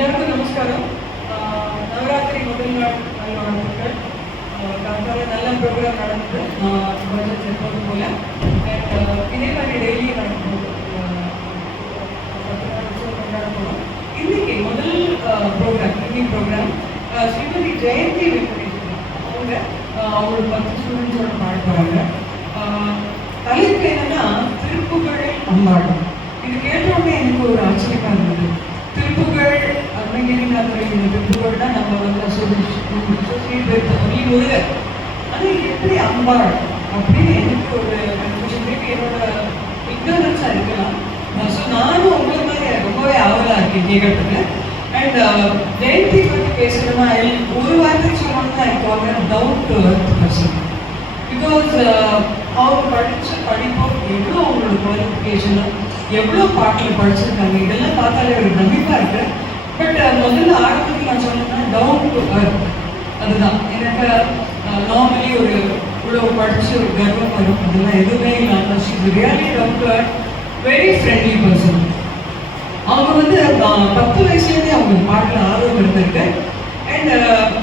எல்லாருக்கும் நமஸ்காரம். நவராத்திரி முதல் நாள் நல்ல வாழ்த்துக்கள். காத்தால நல்ல ப்ரோக்ராம் நடந்தது பட்ஜெட் எப்போதும் போல. அண்ட் இதே மாதிரி டெய்லி நடக்கும் கொண்டாட போகிறோம். இன்னைக்கு முதல் program evening program Shrimati Jayanthi Venkateswaran அவங்க அவங்களோட 10 ஸ்டூடெண்ட்ஸோட பாட போகிறாங்க. தலைப்பு என்னன்னா திருப்புகழ் அம்பாள். இது கேட்டோடனே எனக்கு ஒரு ஆச்சரியமாக இருந்தது. திருப்புகழ் அருணகிரிநாதருடைய திருப்புகழ் தான் நம்ம வந்து அசோசியேட் பண்ணி முருகர். ஆனால் எப்படி அம்பாள் அப்படின்னு எனக்கு ஒரு கன்ஃபியூஷன் இருக்கு. என்னோட இக்னரன்ஸாக இருக்கலாம். ஸோ நானும் உங்களை மாதிரி ரொம்பவே ஆவலாக இருக்கேன் கேட்கறதுக்கு. அண்ட் ஜெயந்தி பற்றி பேசுகிறேன்னா ஒரு வார்த்தை சொன்னோம்னா எனக்கு down to earth person. Because அவங்க படித்த படிப்பும் எவ்வளோ அவங்களோட குவாலிஃபிகேஷனும் எவ்வளோ பாட்டில் படிச்சிருக்காங்க இதெல்லாம் பார்த்தாலே ஒரு பிரமிப்பாக இருக்கு. பட் முதல்ல ஆரம்பத்தில் நான் சொன்னேன்னா டவுன் டு அர்த். அதுதான் எனக்கு நார்மலி ஒரு இவ்வளோ படித்து ஒரு கர்வம் வரும் அதெல்லாம் எதுவுமே இல்லாமல் she is really down to earth, very friendly person. அவங்க வந்து 10 வயசுலேருந்தே அவங்க பாட்டில் ஆர்வம் இருந்திருக்கு. அண்ட்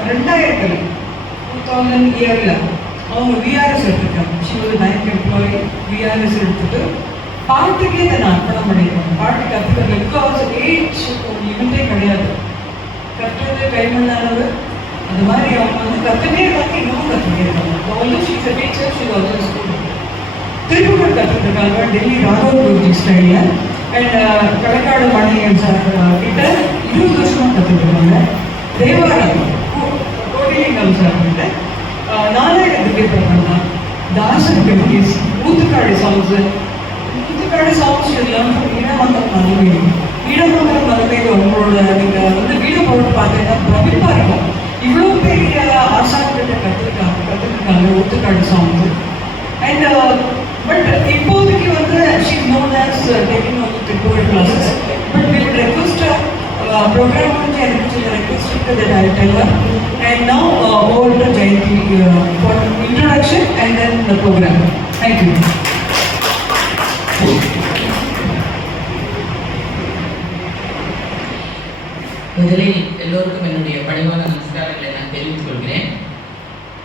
2000 இயரில் அவங்க விஆர்எஸ் எடுத்துருக்காங்க. ஷி ஒரு பேங்க் எம்ப்ளாயி. விஆர்எஸ் எடுத்துட்டு பாட்டுக்கே இதை நான் அர்ப்பணம் பண்ணியிருக்கேன். பாட்டு கற்றுக்கிறது பிகாஸ் ஏஜ் ஒரு லிமிட்டே கிடையாது. கற்றுறது கைமண்ணானவர் அது மாதிரி அவங்க வந்து கற்றுனே இருக்காங்க. இன்னமும் கற்றுனே இருக்காங்க. இப்போ வந்து she's teacher, she also school. திருப்புகழ் கற்றுட்ருக்காங்க டெல்லி ராகவ் குருஜி ஸ்டைலில். அண்ட் களக்காடு மணியன் சார் கிட்ட 20 வருஷமாக கற்றுட்ருக்காங்க. தேவாரம் கோடிலிங்கம் சார் கிட்ட நாராயண திவ்யபிரபந்தா, தாசன் பெட்டிஸ், ஊத்துக்காடு சாங்ஸு. ஊத்துக்காடு சாங்ஸ் எல்லாம் வீரமங்கலம் மதுமேரி. வீரமங்கலம் மதுமேரி அவங்களோட நீங்கள் வந்து வீடியோ போட்டு பார்த்தீங்கன்னா பிரமிப்பாக இருக்கும். இவ்வளோ பெரிய ஆசான்கிட்ட கற்றுருக்காங்க ஊத்துக்காடு சாங்ஸு. அண்ட் பட் இப்போதைக்கு வந்து she known as taking on Thiruppugazh classes. But will request program வந்து எனக்கு சில request இருக்கு that I will tell her. And now over to Jayanti for introduction and then the program. Thank you. முதலில் எல்லோருக்கும் என்னுடைய பணிவான நமஸ்காரங்களை நான் தெரிவித்துக் கொள்கிறேன்.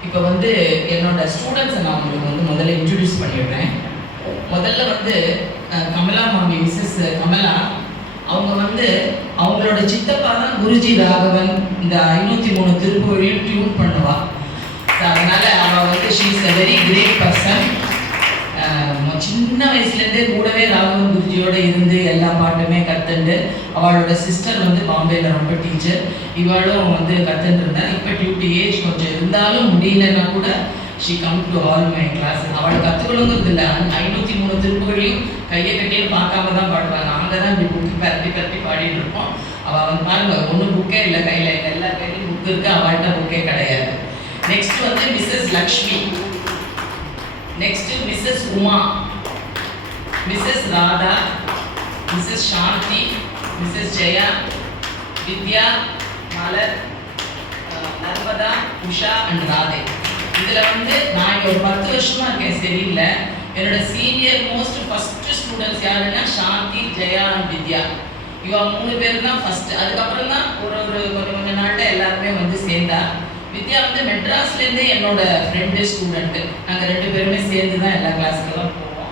இப்போ வந்து என்னோட ஸ்டூடெண்ட்ஸை நான் உங்களுக்கு வந்து முதல்ல இன்ட்ரடியூஸ் பண்ணிடுறேன். முதல்ல வந்து கமலா மாமி, மிஸ்ஸஸ் கமலா. அவங்க வந்து அவங்களோட சித்தப்பா தான் குருஜி ராகவன் இந்த 503 திருப்புகழையும் டியூன் பண்ணுவா. அதனால அவள் வந்து she is a very great person. சின்ன வயசுலேருந்தே கூடவே ராகவன் குருஜியோடு இருந்து எல்லா பாட்டுமே கற்றுண்டு, அவளோட சிஸ்டர் வந்து பாம்பேயில் ரொம்ப டீச்சர், இவளும் வந்து கற்றுட்டு இருந்தா. இப்போ டியூட்டி ஏஜ் கொஞ்சம் இருந்தாலும் முடியலன்னா கூட she come to all my class. அவளை கற்றுக்கணுங்கிறது இல்லை. 503 திருப்புகழையும் கையை கட்டியே பார்க்காம தான் பாடுவாங்க. நாங்கள் தான் இப்படி புக்கு பரட்டி பாடிட்டு இருப்போம். அவள் வந்து பாருங்க, ஒன்றும் புக்கே இல்லை கையில். எல்லா கையிலையும் புக்கு இருக்குது, அவள்கிட்ட புக்கே கிடையாது. நெக்ஸ்ட் வந்து Mrs Lakshmi, next Mrs Uma, Mrs Radha, Mrs Shanthi, Mrs Jaya, Vidya, Malar, Narmada, Usha and Radhe. இதில் வந்து நான் இங்கே ஒரு 10 வருஷமாக இருக்கேன். சரியில்லை, என்னோட சீனியர் மோஸ்ட் ஃபஸ்ட்டு ஸ்டூடெண்ட்ஸ் யாருன்னா சாந்தி, ஜெயா அண்ட் வித்யா. இவ 3 பேர் தான் ஃபஸ்ட்டு. அதுக்கப்புறம் தான் கொஞ்சம் நாளில் எல்லாருமே வந்து சேர்ந்தா. வித்யா வந்து மெட்ராஸ்லேருந்தே என்னோட ஃப்ரெண்டு ஸ்டூடெண்ட்டு. நாங்கள் 2 பேருமே சேர்ந்து தான் எல்லா கிளாஸுக்கெல்லாம் போவோம்.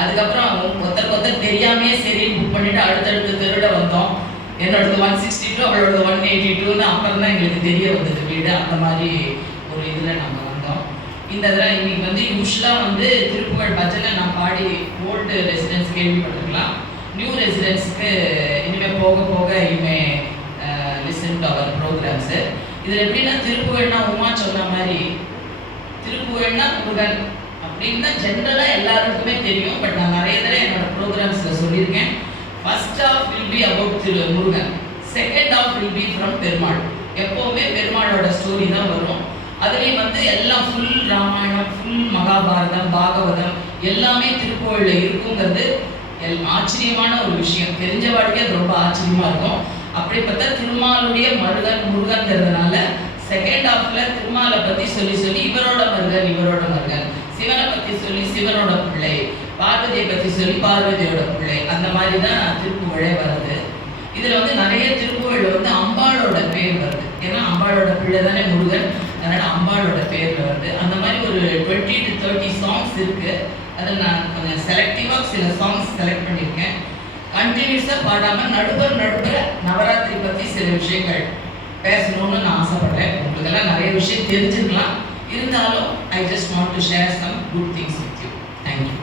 அதுக்கப்புறம் ஒருத்தருக்கு தெரியாமே சரி புக் பண்ணிவிட்டு அடுத்தடுத்த தெருட வந்தோம். என்னோடது 162, அவளோட 182ன்னு அப்புறம் தான் எங்களுக்கு தெரிய வந்தது வீடு. அந்த மாதிரி ஒரு இதில் நம்ம வந்தோம். இந்த இதில் இன்னைக்கு வந்து யூஸ்வலாக வந்து திருப்புகழ் பஜனை நான் பாடி ஓல்டு ரெசிடென்ஸ் கேள்விப்பட்டிருக்கலாம். நியூ ரெசிடென்ஸுக்கு இனிமேல் போக போக இனிமேல் லிசன் டு அவர் ப்ரோக்ராம்ஸு. இதில் எப்படின்னா திருப்புகழ்னா உமா சொன்ன மாதிரி திருப்புகழ்னா முருகன் அப்படின்னு தான் ஜென்ரலாக எல்லாருக்குமே தெரியும். பட் நான் நிறைய தடவை என்னோட ப்ரோக்ராம்ஸில் சொல்லியிருக்கேன். First half will be about Murugan, second half will be from Perumal. எப்போவுமே பெருமாளோட ஸ்டோரி தான் வரும். அதுலேயும் வந்து எல்லாம் ஃபுல் ராமாயணம், ஃபுல் மகாபாரதம், பாகவதம் எல்லாமே திருப்புகழில் இருக்குங்கிறது ஆச்சரியமான ஒரு விஷயம். தெரிஞ்ச வாழ்க்கை அது ரொம்ப ஆச்சரியமாக இருக்கும். அப்படி பார்த்தா திருமாலுடைய முருகன்கிறதுனால செகண்ட் ஹாஃபில் திருமாலை பற்றி சொல்லி இவரோட முருகன், சிவனை பற்றி சொல்லி சிவனோட பிள்ளை, பார்வதியை பற்றி சொல்லி பார்வதியோட பிள்ளை, அந்த மாதிரி தான் திருப்புகழே வருது. இதில் வந்து நிறைய திருப்புகழில் வந்து அம்பாளோட பேர் வருது. ஏன்னா அம்பாளோட பிள்ளை தானே முருகன், அதனால் அம்பாளோட பேரில் வருது. அந்த மாதிரி ஒரு 20 to 30 சாங்ஸ் இருக்குது. அதில் நான் கொஞ்சம் செலக்டிவாக சில சாங்ஸ் செலக்ட் பண்ணியிருக்கேன். கண்டினியூஸாக பாடாமல் நடுப்புற நவராத்திரி பற்றி சில விஷயங்கள் பேசணும்னு நான் ஆசைப்படுறேன். உங்களுக்கு எல்லாம் நிறைய விஷயம் தெரிஞ்சுக்கலாம், இருந்தாலும் I just want to share some good things with you. Thank you.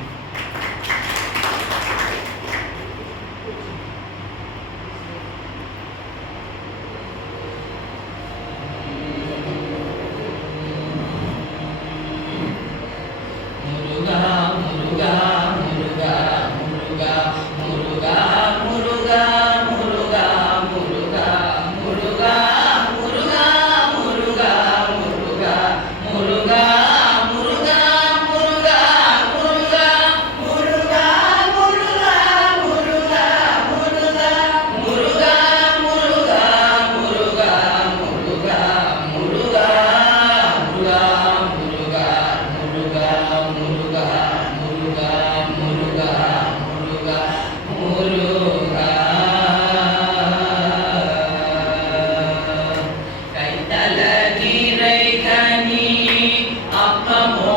Come on.